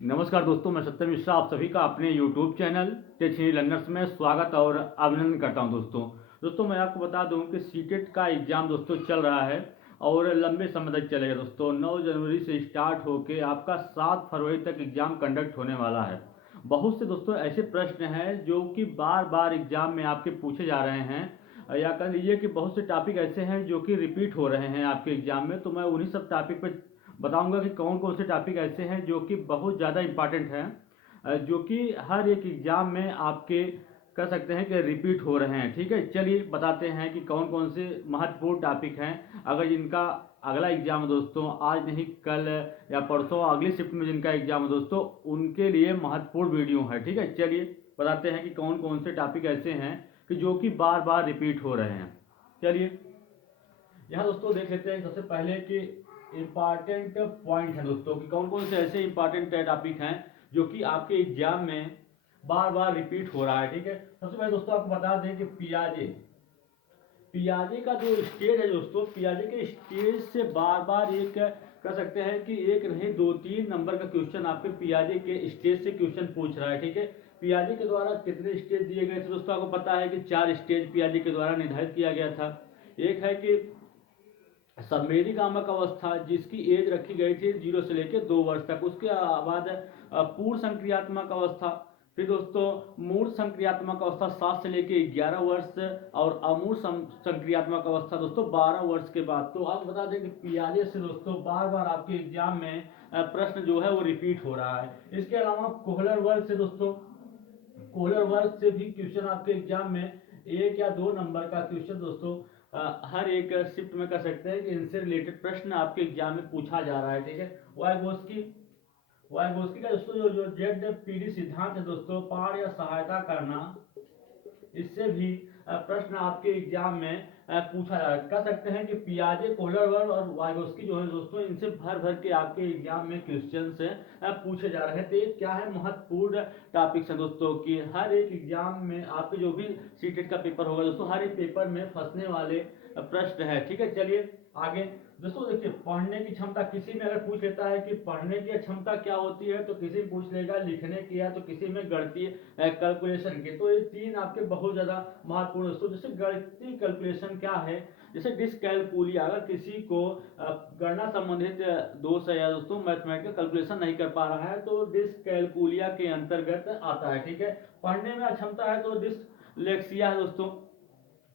नमस्कार दोस्तों, मैं सत्यम मिश्रा आप सभी का अपने YouTube चैनल टेक्निकल लर्नर्स में स्वागत और अभिनंदन करता हूं। दोस्तों मैं आपको बता दूं कि सीटेट का एग्ज़ाम दोस्तों चल रहा है और लंबे समय तक चलेगा। दोस्तों 9 जनवरी से स्टार्ट होकर आपका 7 फरवरी तक एग्ज़ाम कंडक्ट होने वाला है। बहुत से दोस्तों ऐसे प्रश्न हैं जो कि बार बार एग्ज़ाम में आपके पूछे जा रहे हैं, या कह लीजिए कि बहुत से टॉपिक ऐसे हैं जो कि रिपीट हो रहे हैं आपके एग्ज़ाम में। तो मैं उन्हीं सब टॉपिक पर बताऊंगा कि कौन कौन से टॉपिक ऐसे हैं जो कि बहुत ज़्यादा इंपॉर्टेंट हैं, जो कि हर एक एग्ज़ाम में आपके कह सकते हैं कि रिपीट हो रहे हैं। ठीक है, चलिए बताते हैं कि कौन कौन से महत्वपूर्ण टॉपिक हैं। अगर जिनका अगला एग्ज़ाम है दोस्तों, आज नहीं कल या परसों अगली शिफ्ट में जिनका एग्ज़ाम है दोस्तों, उनके लिए महत्वपूर्ण वीडियो है। ठीक है, चलिए बताते हैं कि कौन कौन से टॉपिक ऐसे हैं कि जो कि बार बार रिपीट हो रहे हैं। चलिए यहाँ दोस्तों देख लेते हैं सबसे पहले कि इम्पॉर्टेंट पॉइंट है दोस्तों कि कौन कौन से ऐसे इम्पॉर्टेंट टॉपिक हैं जो कि आपके एग्जाम में बार बार रिपीट हो रहा है। ठीक है, सबसे पहले दोस्तों आपको बता दें कि पियाजे पियाजे का जो स्टेज है दोस्तों, पियाजे के स्टेज से बार बार एक कह सकते हैं कि एक नहीं 2-3 नंबर का क्वेश्चन आपके पियाजे के स्टेज से क्वेश्चन पूछ रहा है। ठीक है, पियाजे के द्वारा कितने स्टेज दिए गए थे दोस्तों, आपको पता है कि 4 स्टेज पियाजे के द्वारा निर्धारित किया गया था। एक है कि सम्मेरी कामक अवस्था जिसकी एज रखी गई थी 0 से लेकर 2 वर्ष तक। उसके बाद पूर्ण संक्रियात्मक अवस्था, फिर दोस्तों मूर्त संक्रियात्मक अवस्था 7 से लेकर 11 वर्ष, और अमूर्त संक्रियात्मक अवस्था दोस्तों 12 वर्ष के बाद। तो आप बता दें कि पियाजे से दोस्तों बार बार आपके एग्जाम में प्रश्न जो है वो रिपीट हो रहा है। इसके अलावा कोहलर वर्ग से दोस्तों, कोहलर वर्ग से भी क्वेश्चन आपके एग्जाम में 1 या 2 नंबर का क्वेश्चन दोस्तों हर एक शिफ्ट में कर सकते हैं कि इनसे रिलेटेड प्रश्न आपके एग्जाम में पूछा जा रहा है। ठीक है, वाइगोस्की का दोस्तों जो जो जेड पीडी सिद्धांत है दोस्तों, पार या सहायता करना, इससे भी प्रश्न आपके एग्जाम में पूछा जा कह सकते हैं कि पियाजे, कोहलर वर्ग और वाइगोस्की जो है दोस्तों, इनसे भर भर के आपके एग्जाम में क्वेश्चन से पूछे जा रहे हैं। तो ये क्या है, महत्वपूर्ण टॉपिक्स है दोस्तों कि हर एक एग्जाम में आपके जो भी सीटेट का पेपर होगा दोस्तों, हर एक पेपर में फंसने वाले प्रश्न है। ठीक है, चलिए आगे दोस्तों देखिए, पढ़ने की क्षमता किसी में अगर पूछ लेता है कि पढ़ने की क्षमता क्या होती है, तो किसी में पूछ लेगा लिखने की है, तो किसी में गणितीय कैलकुलेशन की। तो ये 3 आपके बहुत ज्यादा महत्वपूर्ण दोस्तों। जैसे गणितीय कैलकुलेशन क्या है, जैसे डिस्कैलकुलिया, अगर किसी को गणना संबंधित दोष है या दोस्तों मैथमेटिकल कैलकुलेशन नहीं कर पा रहा है, तो डिस्कैलकुलिया के अंतर्गत आता है। ठीक है, पढ़ने में अक्षमता है तो डिसलेक्सिया है दोस्तों,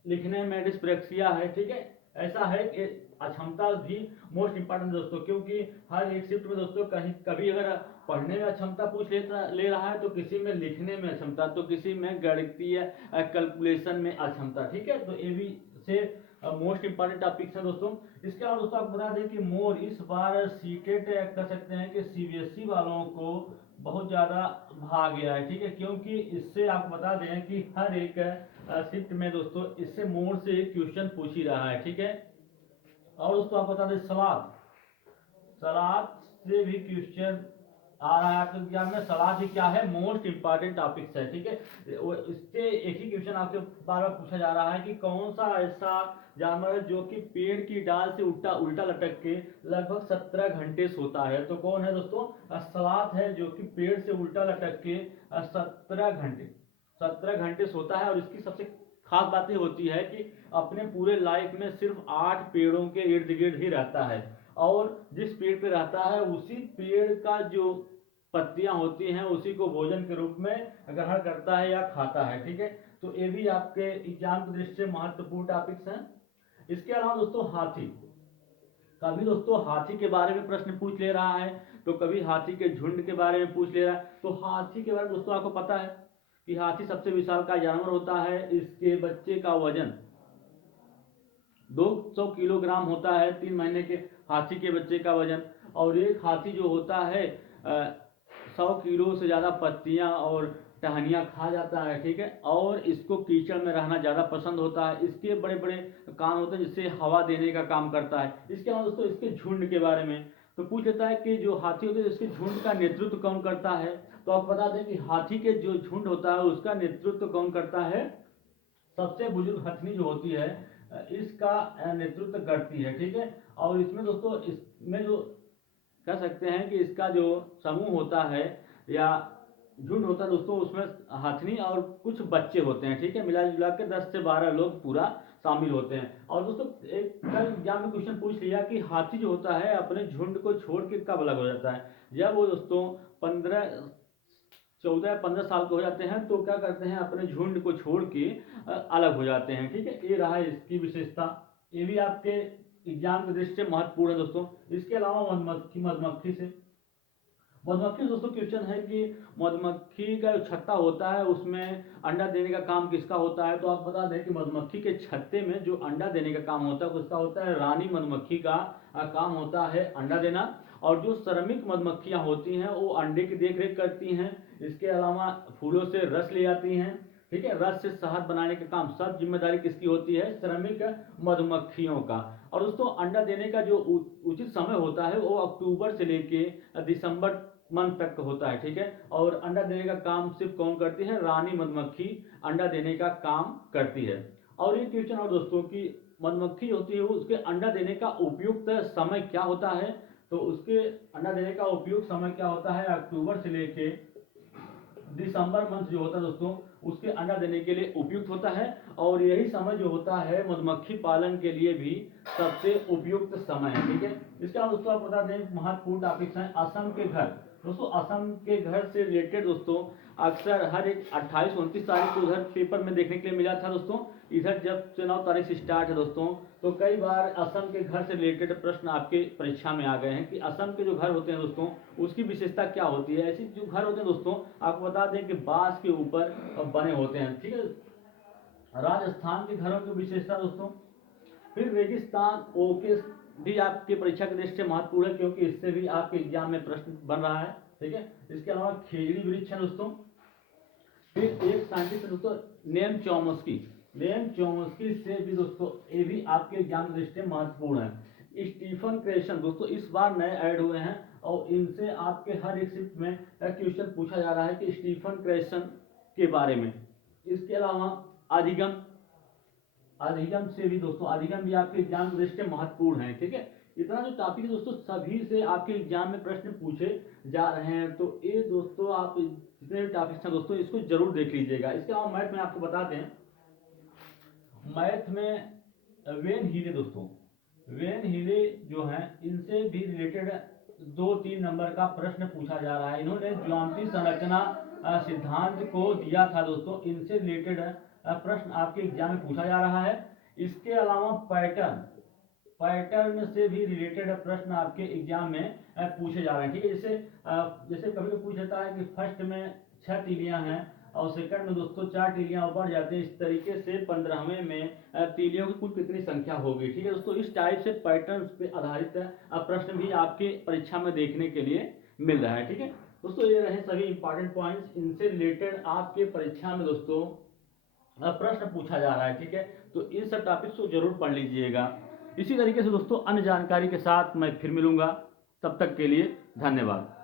लिखने में डिस्प्रेक्सिया है। ठीक है, ऐसा है कि अक्षमता भी मोस्ट इंपॉर्टेंट दोस्तों, क्योंकि हर एक शिफ्ट में दोस्तों कहीं कभी अगर पढ़ने में अक्षमता पूछ ले रहा है, तो किसी में लिखने में अक्षमता, तो किसी में गणितीय कैलकुलेशन में अक्षमता। ठीक है, तो ये भी से मोस्ट इंपॉर्टेंट टॉपिक्स है दोस्तों। इसके अलावा दोस्तों आपको बता दें कि मोर इस बार सीटेट कर सकते हैं कि सीबीएसई वालों को बहुत ज्यादा भाग गया है। ठीक है, क्योंकि इससे आपको बता दें कि हर एक शिफ्ट में दोस्तों इससे मोर से क्वेश्चन पूछ ही रहा है। ठीक है, और दोस्तों आप बता दें सलाद सलाद से भी क्वेश्चन आ रहा है आपके एग्जाम में। सलाद ही क्या है, मोस्ट इंपॉर्टेंट टॉपिक्स है। ठीक है, इससे एक ही क्वेश्चन आपके बार बार पूछा जा रहा है कि कौन सा ऐसा जानवर है जो कि पेड़ की डाल से उल्टा उल्टा लटक के लगभग 17 घंटे सोता है। तो कौन है दोस्तों, सलाद है जो कि पेड़ से उल्टा लटक के 17 घंटे सोता है। और इसकी सबसे खास बात ये होती है कि अपने पूरे लाइफ में सिर्फ 8 पेड़ों के इर्द गिर्द ही रहता है, और जिस पेड़ पे रहता है उसी पेड़ का जो पत्तियां होती हैं उसी को भोजन के रूप में ग्रहण करता है या खाता है। ठीक है, तो ये भी आपके एग्जाम की दृष्टि से महत्वपूर्ण टॉपिक्स हैं। इसके अलावा दोस्तों हाथी, कभी दोस्तों हाथी के बारे में प्रश्न पूछ ले रहा है, तो कभी हाथी के झुंड के बारे में पूछ ले रहा है। तो हाथी के बारे में दोस्तों आपको पता है कि हाथी सबसे विशालकाय जानवर होता है। इसके बच्चे का वजन 200 किलोग्राम होता है, 3 महीने के हाथी के बच्चे का वजन। और एक हाथी जो होता है 100 किलो से ज़्यादा पत्तियां और टहनियाँ खा जाता है। ठीक है, और इसको कीचड़ में रहना ज़्यादा पसंद होता है। इसके बड़े बड़े कान होते हैं जिससे हवा देने का काम करता है। इसके अलावा दोस्तों इसके झुंड के बारे में तो पूछ लेता है कि जो हाथी होते हैं इसके झुंड का नेतृत्व कौन करता है। तो आप बता दें कि हाथी के जो झुंड होता है उसका नेतृत्व कौन करता है, सबसे बुजुर्ग हथनी जो होती है इसका नेतृत्व करती है। ठीक है, और इसमें दोस्तों इसमें जो कह सकते हैं कि इसका जो समूह होता है या झुंड होता है दोस्तों, उसमें हथनी और कुछ बच्चे होते हैं, ठीक है। मिला जुला के 10 से 12 लोग पूरा शामिल होते हैं। और दोस्तों एक कल एग्जाम में क्वेश्चन पूछ लिया कि हाथी जो होता है अपने झुंड को छोड़ के कब अलग हो जाता है। जब वो दोस्तों 14 या 15 साल के हो जाते हैं तो क्या करते हैं, अपने झुंड को छोड़ के अलग हो जाते हैं, ठीक है। ये रहा इसकी विशेषता। ये भी आपके एग्जाम की दृष्टि से महत्वपूर्ण है दोस्तों। इसके अलावा मधुमक्खी से दोस्तों क्वेश्चन है कि मधुमक्खी का जो छत्ता होता है उसमें अंडा देने का काम किसका होता है। तो आप बता दें कि मधुमक्खी के छत्ते में जो अंडा देने का काम होता है उसका होता है रानी मधुमक्खी का काम होता है अंडा देना। और जो श्रमिक मधुमक्खियां होती हैं वो अंडे की देखरेख करती हैं। इसके अलावा फूलों से रस ले आती हैं, ठीक है। रस से शहद बनाने का काम सब जिम्मेदारी किसकी होती है, श्रमिक मधुमक्खियों का। और दोस्तों अंडा देने का जो उचित समय होता है वो अक्टूबर से लेके दिसंबर मंथ तक होता है, ठीक है। और अंडा देने का काम सिर्फ कौन करती है, रानी मधुमक्खी अंडा देने का काम करती है। और ये क्वेश्चन और दोस्तों की मधुमक्खी होती है उसके अंडा देने का उपयुक्त समय क्या होता है। तो उसके अंडा देने का उपयुक्त समय क्या होता है, अक्टूबर से लेके दिसंबर मंथ जो होता है दोस्तों उसके अंडा देने के लिए उपयुक्त होता है। और यही समय जो होता है मधुमक्खी पालन के लिए भी सबसे उपयुक्त समय है, ठीक है। इसके अलावा दोस्तों आप बता दें महत्वपूर्ण टॉपिक्स हैं असम के घर। दोस्तों असम के घर से रिलेटेड दोस्तों अक्सर हर एक 28-29 तारीख को उधर पेपर में देखने के लिए मिला था दोस्तों। इधर जब से 9 तारीख से स्टार्ट है दोस्तों तो कई बार असम के घर से रिलेटेड प्रश्न आपके परीक्षा में आ गए हैं कि असम के जो घर होते हैं दोस्तों उसकी विशेषता क्या होती है। ऐसे जो घर होते हैं दोस्तों आपको बता दें कि बांस के ऊपर बने होते हैं, ठीक है। राजस्थान के घरों की विशेषता दोस्तों, फिर रेगिस्तान ओके भी आपके परीक्षा के दृष्टि से महत्वपूर्ण है क्योंकि इससे भी आपके एग्जाम में प्रश्न बन रहा है, ठीक है। इसके अलावा खेजड़ी वृक्ष है दोस्तों। फिर एक साइंटिस्ट दोस्तों नेम चोमस्की से भी दोस्तों ये भी आपके एग्जाम की दृष्टि से महत्वपूर्ण है। स्टीफन क्रेशन दोस्तों इस बार नए ऐड हुए हैं और इनसे आपके हर एक शिफ्ट में क्वेश्चन पूछा जा रहा है कि स्टीफन क्रेशन के बारे में। इसके अलावा अधिगम से भी दोस्तों अधिगम भी आपके एग्जाम की दृष्टि से महत्वपूर्ण है, ठीक है। इतना जो टॉपिक है दोस्तों सभी से आपके एग्जाम में प्रश्न पूछे जा रहे हैं। तो ये दोस्तों आप जितने भी टॉपिक्स हैं दोस्तों इसको जरूर देख लीजिएगा। इसके अलावा मैथ में आपको बता दें, मैथ में वेन हीरे दोस्तों, वेन हीरे जो हैं इनसे भी रिलेटेड 2-3 नंबर का प्रश्न पूछा जा रहा है। इन्होंने ज्यामितीय संरचना सिद्धांत को दिया था दोस्तों, इनसे रिलेटेड प्रश्न आपके एग्जाम में पूछा जा रहा है। इसके अलावा पैटर्न से भी रिलेटेड प्रश्न आपके एग्जाम में पूछे जा रहे हैं, ठीक है। जैसे कभी तो पूछ लेता है कि फर्स्ट में 6 तीलियां हैं और सेकंड में दोस्तों 4 तीलियां बढ़ जाते हैं, इस तरीके से 15वें में तीलियों की कुल कितनी संख्या होगी, ठीक है दोस्तों। इस टाइप से पैटर्न पे आधारित प्रश्न भी आपके परीक्षा में देखने के लिए मिल रहा है, ठीक है दोस्तों। ये रहे सभी इंपॉर्टेंट पॉइंट्स, इनसे रिलेटेड आपके परीक्षा में दोस्तों प्रश्न पूछा जा रहा है, ठीक है। तो इन सब टॉपिक्स को जरूर पढ़ लीजिएगा। इसी तरीके से दोस्तों अन्य जानकारी के साथ मैं फिर मिलूंगा, तब तक के लिए धन्यवाद।